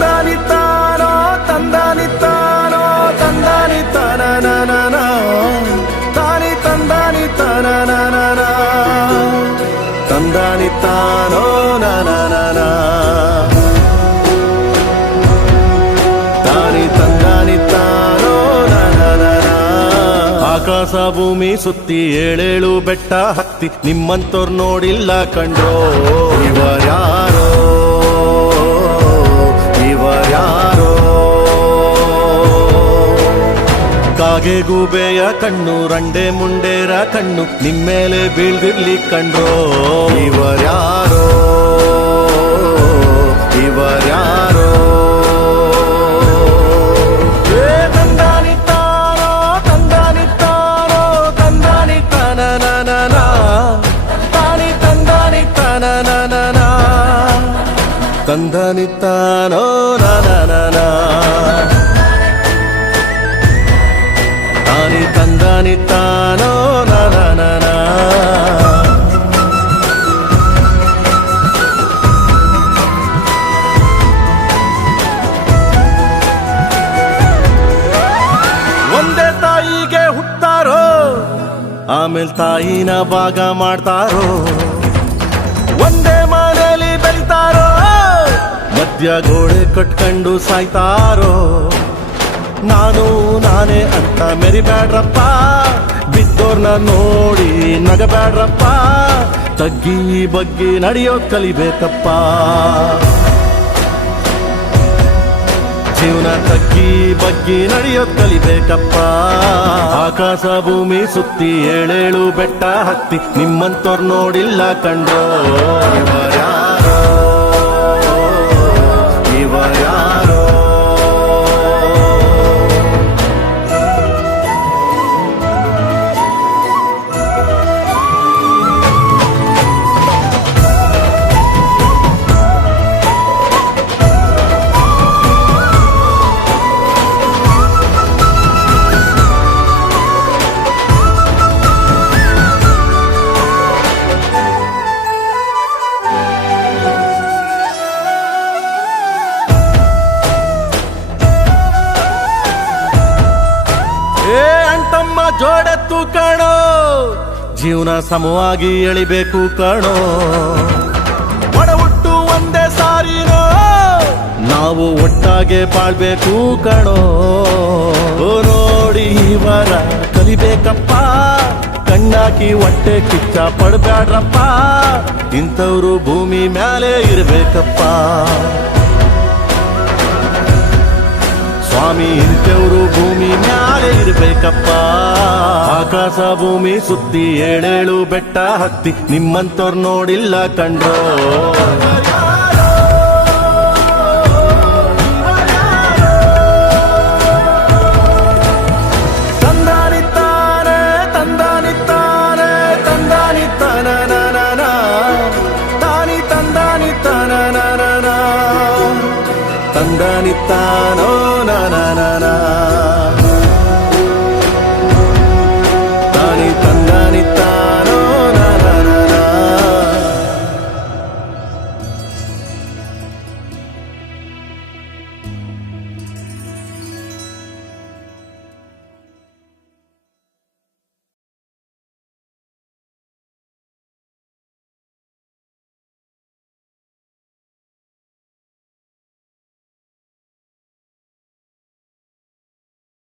ತಂದಾನಿತ್ತಾನೋ ತಂದಾನಿತ್ತಾನೋ ತಂದಾನಿತ್ತಾನ ತಾನಿ ತಂದಾನಿತ್ತಾನ ತಂದಾನಿತ್ತಾನೋ ನಾನ ತಾನಿ ತಂದಾನಿತ್ತಾನೋ ನಾನ ಆಕಾಶ ಭೂಮಿ ಸುತ್ತಿ ಏಳೇಳು ಬೆಟ್ಟ ಹತ್ತಿ ನಿಮ್ಮಂತೋರ್ ನೋಡಿಲ್ಲ ಕಂಡ್ರೋ ಇವರ್ಯಾರೋ ಕಾಗೆ ಗೂಬೆಯ ಕಣ್ಣು ರಂಡೆ ಮುಂಡೇರ ಕಣ್ಣು ನಿಮ್ಮೇಲೆ ಬೀಳ್ದಿರ್ಲಿ ಕಂಡ್ರೋ ಇವರ್ಯಾರೋ ತಂದಾನಿತ್ತಾನೋ ತಂದಾನಿತ್ತಾನೋ ತಂದಾನಿತ್ತಾನ ತಾನಿ ತಂದಾನಿತ್ತಾನ ತಂದಾನಿತ್ತಾನೋ ತಾನಿ ತಂದಾನಿತ್ತಾನೋ ಒಂದೇ ತಾಯಿಗೆ ಹುಟ್ಟಾರೋ ಆಮೇಲೆ ತಾಯಿನ ಭಾಗ ಮಾಡ್ತಾರೋ ಒಂದೇ ಮನೆಯಲ್ಲಿ ಬೆಳಿತಾರೋ ಮಧ್ಯ ಗೋಡೆ ಕಟ್ಕೊಂಡು ಸಾಯ್ತಾರೋ ನಾನು ನಾನೇ ಅಂತ ಮೆರಿಬ್ಯಾಡ್ರಪ್ಪ ಬಿದ್ದೋರ್ನ ನೋಡಿ ನಗಬ್ಯಾಡ್ರಪ್ಪ ತಗ್ಗಿ ಬಗ್ಗಿ ನಡೆಯೋದ್ ಕಲಿಬೇಕಪ್ಪ ಜೀವನ ತಗ್ಗಿ ಬಗ್ಗಿ ನಡೆಯೋದ್ ಕಲಿಬೇಕಪ್ಪ ಆಕಾಶ ಭೂಮಿ ಸುತ್ತಿ ಏಳೇಳು ಬೆಟ್ಟ ಹತ್ತಿ ನಿಮ್ಮಂತೋರ್ ನೋಡಿಲ್ಲ ಕಂಡ್ರೋ ಇವರ್ಯಾರೋ ಅಂಟಮ್ಮ ಜೋಡೆತ್ತು ಕಾಣೋ ಜೀವನ ಸಮವಾಗಿ ಎಳಿಬೇಕು ಕಾಣೋ ಒಡ ಹುಟ್ಟು ಒಂದೇ ಸಾರಿನೋ ನಾವು ಒಟ್ಟಾಗೆ ಬಾಳ್ಬೇಕು ಕಾಣೋ ನೋಡಿ ಇವರ ಕಲಿಬೇಕಪ್ಪ ಕಣ್ಣಾಕಿ ಹೊಟ್ಟೆ ಕಿಚ್ಚ ಪಡ್ಬ್ಯಾಡ್ರಪ್ಪ ಇಂಥವ್ರು ಭೂಮಿ ಮ್ಯಾಲೆ ಇರ್ಬೇಕಪ್ಪ ಸ್ವಾಮಿ ಇಂಥವ್ರು ಭೂಮಿ ಮ್ಯಾಲೆ ಇರ್ಬೇಕಪ್ಪ ಆಕಾಶ ಭೂಮಿ ಸುತ್ತಿ ಏಳೇಳು ಬೆಟ್ಟ ಹತ್ತಿ ನಿಮ್ಮಂತೋರ್ ನೋಡಿಲ್ಲ ಕಂಡ್ರೋ